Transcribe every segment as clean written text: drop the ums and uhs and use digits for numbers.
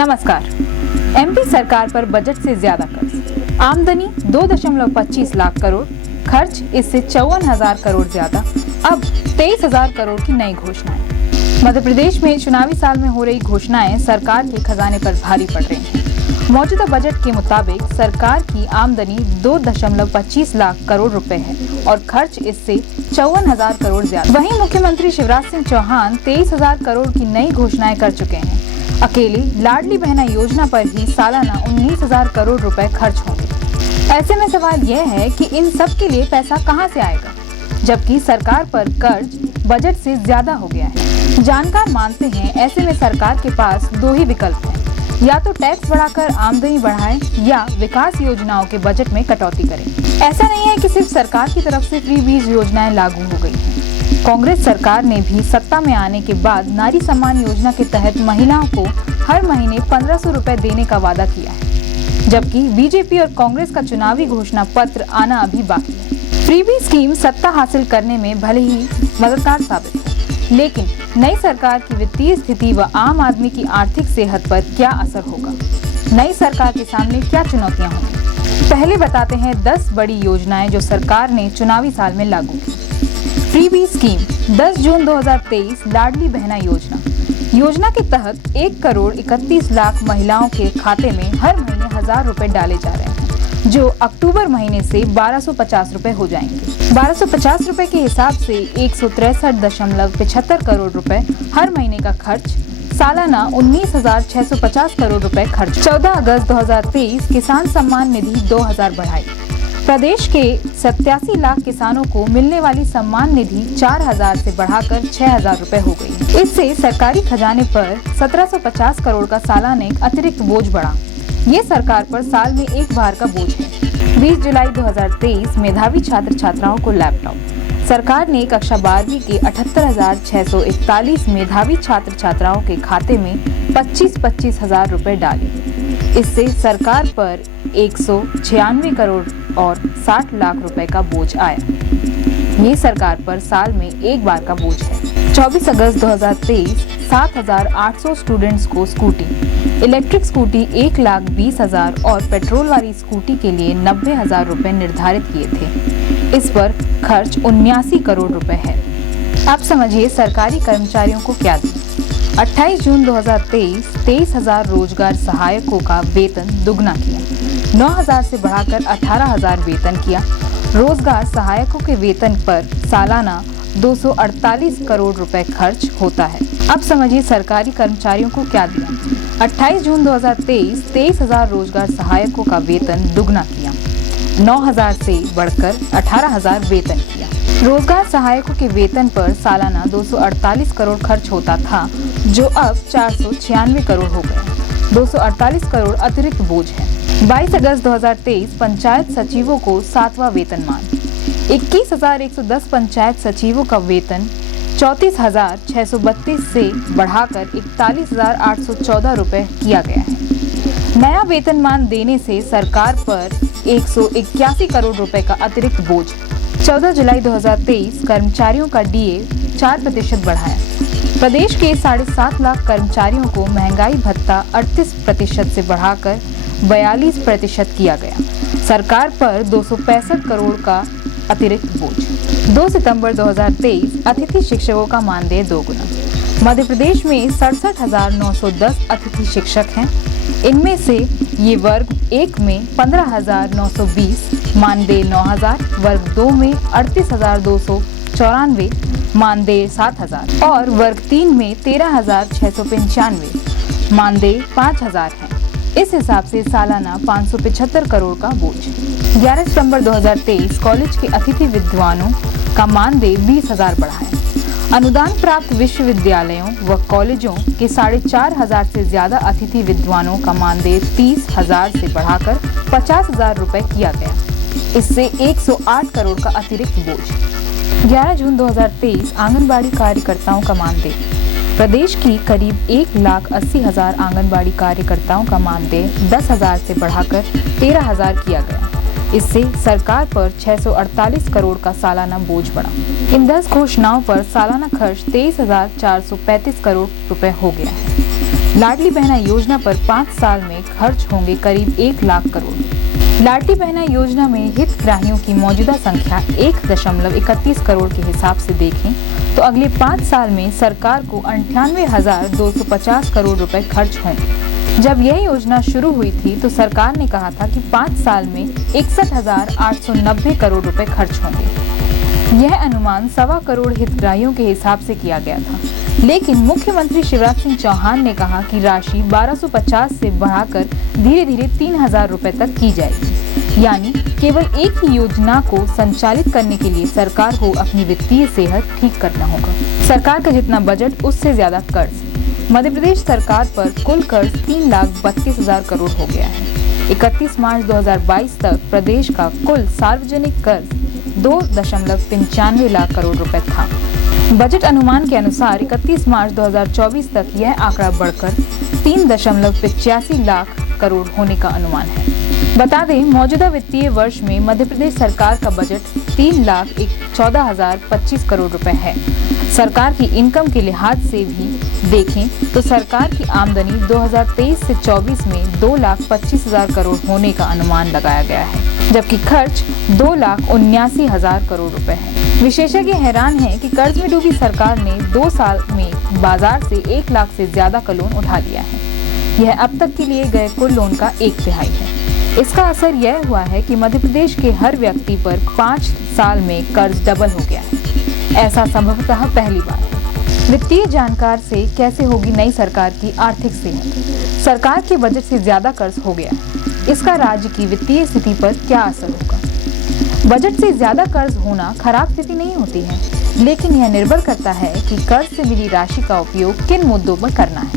नमस्कार। एमपी सरकार पर बजट से ज्यादा कर्ज, आमदनी 2.25 लाख करोड़, खर्च इससे 54,000 करोड़ ज्यादा, अब 23,000 करोड़ की नई घोषणाएं। मध्य प्रदेश में चुनावी साल में हो रही घोषणाएं सरकार के खजाने पर भारी पड़ रही हैं। मौजूदा बजट के मुताबिक सरकार की आमदनी 2.25 लाख करोड़ रुपए है और खर्च इससे 54,000 करोड़ ज्यादा। वहीं मुख्यमंत्री शिवराज सिंह चौहान 23,000 करोड़ की नई घोषणाएं कर चुके हैं। अकेली लाडली बहना योजना पर ही सालाना 19,000 करोड़ रुपए खर्च होंगे। ऐसे में सवाल यह है कि इन सब के लिए पैसा कहां से आएगा, जबकि सरकार पर कर्ज बजट से ज्यादा हो गया है। जानकार मानते हैं ऐसे में सरकार के पास दो ही विकल्प हैं, या तो टैक्स बढ़ाकर आमदनी बढ़ाए या विकास योजनाओं के बजट में कटौती करें। ऐसा नहीं है कि सिर्फ सरकार की तरफ से फ्री बीज योजनाएं लागू हो गई हैं। कांग्रेस सरकार ने भी सत्ता में आने के बाद नारी सम्मान योजना के तहत महिलाओं को हर महीने 1,500 रुपए देने का वादा किया है, जबकि बीजेपी और कांग्रेस का चुनावी घोषणा पत्र आना अभी बाकी है। फ्रीबी स्कीम सत्ता हासिल करने में भले ही मददगार साबित हो, लेकिन नई सरकार की वित्तीय स्थिति व आम आदमी की आर्थिक सेहत पर क्या असर होगा? नई सरकार के सामने क्या चुनौतियां होंगी? पहले बताते हैं 10 बड़ी योजनाएं जो सरकार ने चुनावी साल में लागू की। फ्रीबी स्कीम 10 जून 2023 लाडली बहना योजना के तहत 1,31 लाख महिलाओं के खाते में हर महीने 1,000 रुपए डाले जा रहे हैं, जो अक्टूबर महीने से 1,250 रुपए हो जाएंगे। 1,250 रुपए के हिसाब से 163.75 करोड़ रुपए हर महीने का खर्च, सालाना 19,650 करोड़ रुपए खर्च। 14 अगस्त 2023 किसान सम्मान निधि 2,000 बढ़ाई। प्रदेश के 87 लाख किसानों को मिलने वाली सम्मान निधि 4,000 से बढ़ाकर 6,000 रुपए हो गई। इससे सरकारी खजाने पर 1,750 करोड़ का सालाना अतिरिक्त बोझ बढ़ा। ये सरकार पर साल में एक बार का बोझ है। 20 जुलाई 2023 मेधावी छात्र छात्राओं को लैपटॉप। सरकार ने कक्षा 12वीं के 78,641 मेधावी छात्र छात्राओं के खाते में 25-25 हजार रुपए डाले। इससे सरकार पर 196 करोड़ और 60 लाख रुपए का बोझ आया। ये सरकार पर साल में एक बार का बोझ है। 24 अगस्त 2023 7,800 स्टूडेंट्स को स्कूटी, इलेक्ट्रिक स्कूटी 1,20,000 और पेट्रोल वाली स्कूटी के लिए 90,000 रुपए निर्धारित किए थे। इस पर खर्च 79 करोड़ रुपए है। अब समझिए सरकारी कर्मचारियों को क्या दिया। 28 जून 2023 23,000 रोजगार सहायकों का वेतन दुगना किया, 9,000 से बढ़ाकर 18,000 वेतन किया। रोजगार सहायकों के वेतन पर सालाना 248 करोड़ रुपए खर्च होता है। अब समझिए सरकारी कर्मचारियों को क्या दिया। 28 जून 2023 23,000 रोजगार सहायकों का वेतन दुगना किया, 9,000 से बढ़कर 18,000 वेतन किया। रोजगार सहायकों के वेतन पर सालाना 248 करोड़ खर्च होता था, जो अब 496 करोड़ हो गए। 248 करोड़ अतिरिक्त बोझ है। 22 अगस्त 2023 पंचायत सचिवों को 7वां वेतनमान। 21,110 पंचायत सचिवों का वेतन 34,632 से बढ़ाकर 41,814 रुपए किया गया है। नया वेतनमान देने से सरकार पर 181 करोड़ रुपए का अतिरिक्त बोझ। 14 जुलाई 2023 कर्मचारियों का डीए 4% बढ़ाया। प्रदेश के 7.5 लाख कर्मचारियों को महंगाई भत्ता 38% से बढ़ाकर 42% किया गया। सरकार पर 265 करोड़ का अतिरिक्त बोझ। 2 सितंबर 2023 अतिथि शिक्षकों का मानदेय दोगुना। मध्य प्रदेश में 67,910 अतिथि शिक्षक हैं। इनमें से ये वर्ग 1 में 15,920, मानदेय 9,000, वर्ग 2 में 38,294, मानदेय 7,000 और वर्ग 3 में 13,695, मानदेय 5,000 है। इस हिसाब से सालाना 575 करोड़ का बोझ। 11 सितंबर 2023 कॉलेज के अतिथि विद्वानों का मानदेय 20,000 बढ़ाया। अनुदान प्राप्त विश्वविद्यालयों व कॉलेजों के 4,500 से ज्यादा अतिथि विद्वानों का मानदेय 30,000 से बढ़ाकर 50,000 रुपए किया गया। इससे 108 करोड़ का अतिरिक्त बोझ। 11 जून 2023 आंगनबाड़ी कार्यकर्ताओं का मानदेय। प्रदेश की करीब 1,80,000 आंगनबाड़ी कार्यकर्ताओं का मानदेय 10,000 से बढ़ाकर 13,000 किया गया। इससे सरकार पर 648 करोड़ का सालाना बोझ बढ़ा। इन 10 घोषणाओं पर सालाना खर्च 23,435 करोड़ रुपए हो गया है। लाडली बहना योजना पर 5 साल में खर्च होंगे करीब 1 लाख करोड़। लाडली बहना योजना में हितग्राहियों की मौजूदा संख्या 1.31 करोड़ के हिसाब से देखें तो अगले 5 साल में सरकार को 98,250 करोड़ रुपए खर्च होंगे। जब यह योजना शुरू हुई थी तो सरकार ने कहा था कि 5 साल में 61,890 करोड़ रुपए खर्च होंगे। यह अनुमान 1.25 करोड़ हितग्राहियों के हिसाब से किया गया था, लेकिन मुख्यमंत्री शिवराज सिंह चौहान ने कहा कि राशि 1250 से बढ़ाकर धीरे धीरे 3,000 रुपए तक की जाएगी। यानी केवल एक ही योजना को संचालित करने के लिए सरकार को अपनी वित्तीय सेहत ठीक करना होगा। सरकार का जितना बजट उससे ज्यादा कर्ज। मध्य प्रदेश सरकार पर कुल कर्ज 3,32,000 करोड़ हो गया है। 31 मार्च 2022 तक प्रदेश का कुल सार्वजनिक कर्ज 2.95 लाख करोड़ रुपए था। बजट अनुमान के अनुसार 31 मार्च 2024 तक यह आंकड़ा बढ़कर 3.85 लाख करोड़ होने का अनुमान है। बता दें, मौजूदा वित्तीय वर्ष में मध्य प्रदेश सरकार का बजट 3,14,025 करोड़ रुपए है। सरकार की इनकम के लिहाज से भी देखें तो सरकार की आमदनी 2023 से 24 में 2,25,000 करोड़ होने का अनुमान लगाया गया है, जबकि खर्च 2,79,000 करोड़ रुपए है। विशेषज्ञ हैरान हैं कि कर्ज में डूबी सरकार ने 2 साल में बाजार से 1 लाख से ज्यादा का लोन उठा लिया है। यह अब तक के लिए गए कुल लोन का 1/3 है। इसका असर यह हुआ है कि मध्य प्रदेश के हर व्यक्ति पर 5 साल में कर्ज डबल हो गया है। ऐसा संभवतः पहली बार है। वित्तीय जानकार से कैसे होगी नई सरकार की आर्थिक सेहत? सरकार के बजट से ज्यादा कर्ज हो गया, इसका राज्य की वित्तीय स्थिति पर क्या असर होगा? बजट से ज्यादा कर्ज होना खराब स्थिति नहीं होती है, लेकिन यह निर्भर करता है कि कर्ज से मिली राशि का उपयोग किन मुद्दों पर करना है।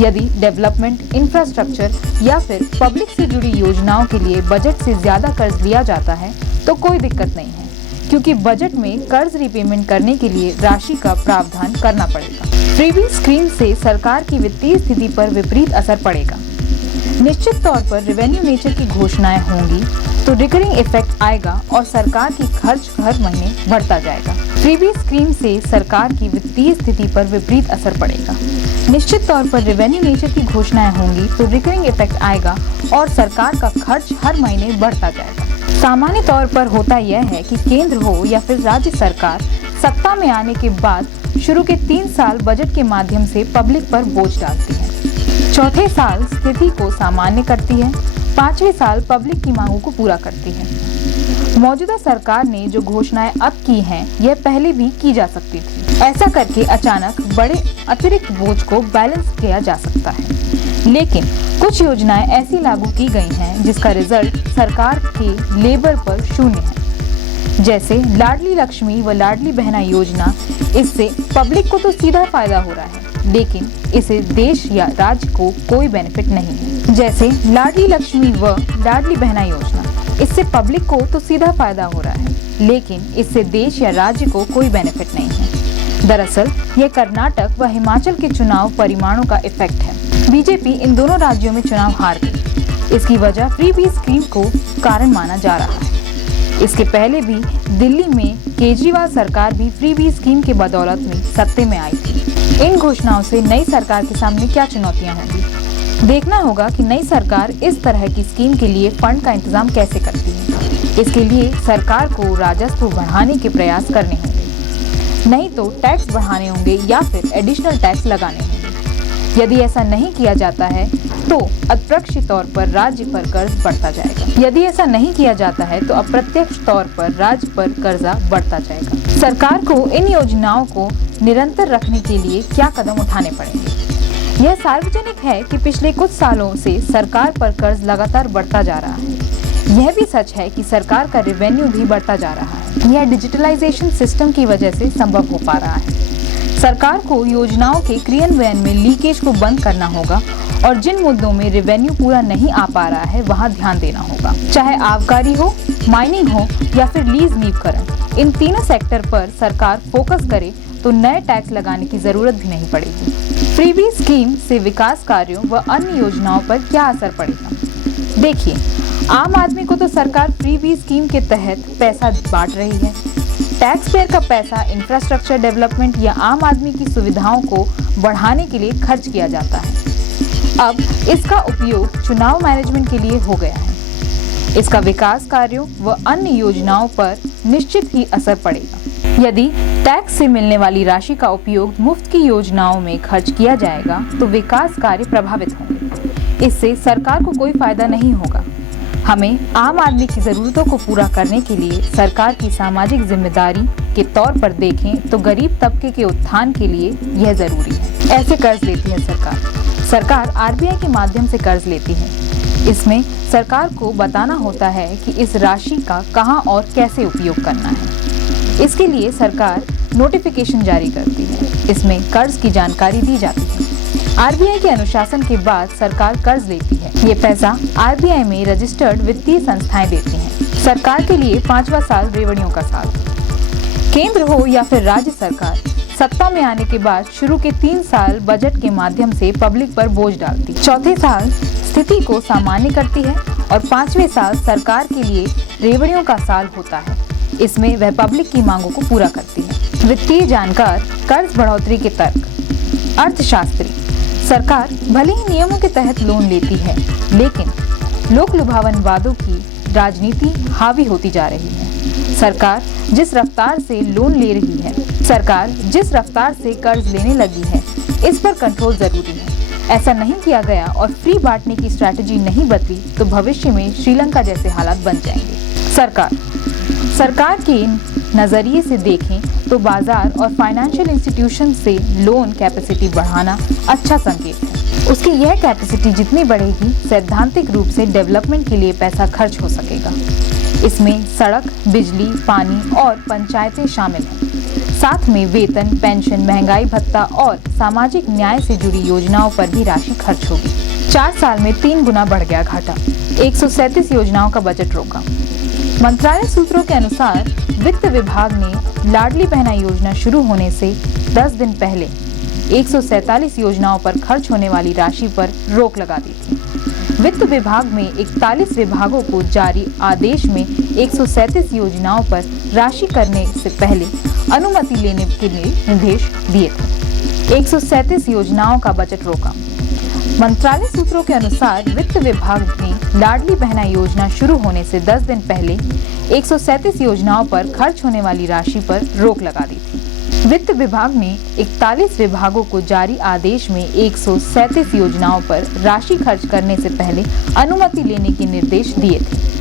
यदि डेवलपमेंट, इंफ्रास्ट्रक्चर या फिर पब्लिक से जुड़ी योजनाओं के लिए बजट से ज्यादा कर्ज लिया जाता है तो कोई दिक्कत नहीं है, क्योंकि बजट में कर्ज रिपेमेंट करने के लिए राशि का प्रावधान करना पड़ेगा। फ्रीबी स्कीम से सरकार की वित्तीय स्थिति पर विपरीत असर पड़ेगा। निश्चित तौर पर रेवेन्यू नेचर की घोषणाएं होंगी तो रिकरिंग इफेक्ट आएगा और सरकार की खर्च हर महीने बढ़ता जाएगा। फ्रीबी स्कीम से सरकार की वित्तीय स्थिति पर विपरीत असर पड़ेगा। निश्चित तौर पर रेवेन्यू नेचर की घोषणाएं होंगी तो रिकरिंग इफेक्ट आएगा और सरकार का खर्च हर महीने बढ़ता जाएगा। सामान्य तौर पर होता यह है कि केंद्र हो या फिर राज्य सरकार सत्ता में आने के बाद शुरू के 3 साल बजट के माध्यम से पब्लिक पर बोझ डालती है। चौथे साल स्थिति को सामान्य करती है। 5वें साल पब्लिक की मांगों को पूरा करती है। मौजूदा सरकार ने जो घोषणाएं अब की हैं, यह पहले भी की जा सकती थी। ऐसा करके अचानक बड़े अतिरिक्त बोझ को बैलेंस किया जा सकता है। लेकिन कुछ योजनाएं ऐसी लागू की गई हैं जिसका रिजल्ट सरकार के लेबर पर शून्य है, जैसे लाडली लक्ष्मी व लाडली बहना योजना। इससे पब्लिक को तो सीधा फायदा हो रहा है, लेकिन इसे देश या राज्य को कोई बेनिफिट नहीं है। जैसे लाडली लक्ष्मी व लाडली बहना योजना, इससे पब्लिक को तो सीधा फायदा हो रहा है, लेकिन इससे देश या राज्य को कोई बेनिफिट नहीं है। दरअसल यह कर्नाटक व हिमाचल के चुनाव परिणामों का इफेक्ट है। बीजेपी इन दोनों राज्यों में चुनाव हार गई। इसकी वजह फ्रीबी स्कीम को कारण माना जा रहा है। इसके पहले भी दिल्ली में केजरीवाल सरकार भी फ्रीबी स्कीम के बदौलत में सत्ते में आई थी। इन घोषणाओं से नई सरकार के सामने क्या चुनौतियां होंगी? देखना होगा कि नई सरकार इस तरह की स्कीम के लिए फंड का इंतजाम कैसे करती है। इसके लिए सरकार को राजस्व बढ़ाने के प्रयास करने होंगे, नहीं तो टैक्स बढ़ाने होंगे या फिर एडिशनल टैक्स लगाने होंगे। यदि ऐसा नहीं किया जाता है तो अप्रत्यक्ष तौर पर राज्य पर कर्ज बढ़ता जाएगा। यदि ऐसा नहीं किया जाता है तो अप्रत्यक्ष तौर पर राज्य पर कर्जा बढ़ता जाएगा। सरकार को इन योजनाओं को निरंतर रखने के लिए क्या कदम उठाने पड़ेंगे? यह सार्वजनिक है कि पिछले कुछ सालों से सरकार पर कर्ज लगातार बढ़ता जा रहा है। यह भी सच है कि सरकार का रेवेन्यू भी बढ़ता जा रहा है। यह डिजिटलाइजेशन सिस्टम की वजह से संभव हो पा रहा है। सरकार को योजनाओं के क्रियान्वयन में लीकेज को बंद करना होगा और जिन मुद्दों में रेवेन्यू पूरा नहीं आ पा रहा है वहां ध्यान देना होगा। चाहे आबकारी हो, माइनिंग हो या फिर लीज नीवकरण, इन तीनों सेक्टर पर सरकार फोकस करे तो नए टैक्स लगाने की जरूरत भी नहीं पड़ेगी। फ्रीबी स्कीम से विकास कार्यों व अन्य योजनाओं पर क्या असर पड़ेगा? देखिए, आम आदमी को तो सरकार फ्रीबी स्कीम के तहत पैसा बांट रही है। टैक्स पेयर का पैसा इंफ्रास्ट्रक्चर डेवलपमेंट या आम आदमी की सुविधाओं को बढ़ाने के लिए खर्च किया जाता है। अब इसका उपयोग चुनाव मैनेजमेंट के लिए हो गया है। इसका विकास कार्यों व अन्य योजनाओं पर निश्चित ही असर पड़ेगा। यदि टैक्स से मिलने वाली राशि का उपयोग मुफ्त की योजनाओं में खर्च किया जाएगा तो विकास कार्य प्रभावित होंगे। इससे सरकार को कोई फायदा नहीं होगा। हमें आम आदमी की जरूरतों को पूरा करने के लिए सरकार की सामाजिक जिम्मेदारी के तौर पर देखें तो गरीब तबके के उत्थान के लिए यह जरूरी है। ऐसे कर्ज लेती है सरकार आरबीआई के माध्यम से कर्ज लेती है। इसमें सरकार को बताना होता है कि इस राशि का कहां और कैसे उपयोग करना है। इसके लिए सरकार नोटिफिकेशन जारी करती है। इसमें कर्ज की जानकारी दी जाती है। आरबीआई के अनुशासन के बाद सरकार कर्ज लेती है। ये पैसा आरबीआई में रजिस्टर्ड वित्तीय संस्थाएं देती हैं। सरकार के लिए 5वां साल रेवड़ियों का साल। केंद्र हो या फिर राज्य सरकार, सत्ता में आने के बाद शुरू के 3 साल बजट के माध्यम से पब्लिक पर बोझ डालती है। चौथे साल स्थिति को सामान्य करती है और 5वें साल सरकार के लिए रेवड़ियों का साल होता है। इसमें वह पब्लिक की मांगों को पूरा करती है। वित्तीय जानकार, कर्ज बढ़ोतरी के तर्क। अर्थशास्त्री, सरकार भले ही नियमों के तहत लोन लेती है, लेकिन लोक लुभावन वादों की राजनीति हावी होती जा रही है। सरकार जिस रफ्तार से लोन ले रही है, सरकार जिस रफ्तार से कर्ज लेने लगी है, इस पर कंट्रोल जरूरी है। ऐसा नहीं किया गया और फ्री बांटने की स्ट्रैटेजी नहीं बदली तो भविष्य में श्रीलंका जैसे हालात बन जाएंगे। सरकार के नजरिए से देखें तो बाजार और फाइनेंशियल इंस्टीट्यूशन से लोन कैपेसिटी बढ़ाना अच्छा संकेत है। उसकी यह कैपेसिटी जितनी बढ़ेगी, सैद्धांतिक रूप से डेवलपमेंट के लिए पैसा खर्च हो सकेगा। इसमें सड़क, बिजली, पानी और पंचायतें शामिल हैं। साथ में वेतन, पेंशन, महंगाई भत्ता और सामाजिक न्याय से जुड़ी योजनाओं पर भी राशि खर्च होगी। 4 साल में 3 गुना बढ़ गया घाटा। 137 योजनाओं का बजट रोका। मंत्रालय सूत्रों के अनुसार वित्त विभाग ने लाडली बहना योजना शुरू होने से 10 दिन पहले 147 योजनाओं पर खर्च होने वाली राशि पर रोक लगा दी थी। वित्त विभाग में 41 विभागों को जारी आदेश में 137 योजनाओं पर राशि करने से पहले अनुमति लेने के लिए निर्देश दिए थे। 137 योजनाओं का बजट रोका। मंत्रालय सूत्रों के अनुसार वित्त विभाग ने लाडली बहना योजना शुरू होने से 10 दिन पहले 137 योजनाओं पर खर्च होने वाली राशि पर रोक लगा दी थी। वित्त विभाग ने 41 विभागों को जारी आदेश में 137 योजनाओं पर राशि खर्च करने से पहले अनुमति लेने के निर्देश दिए थे।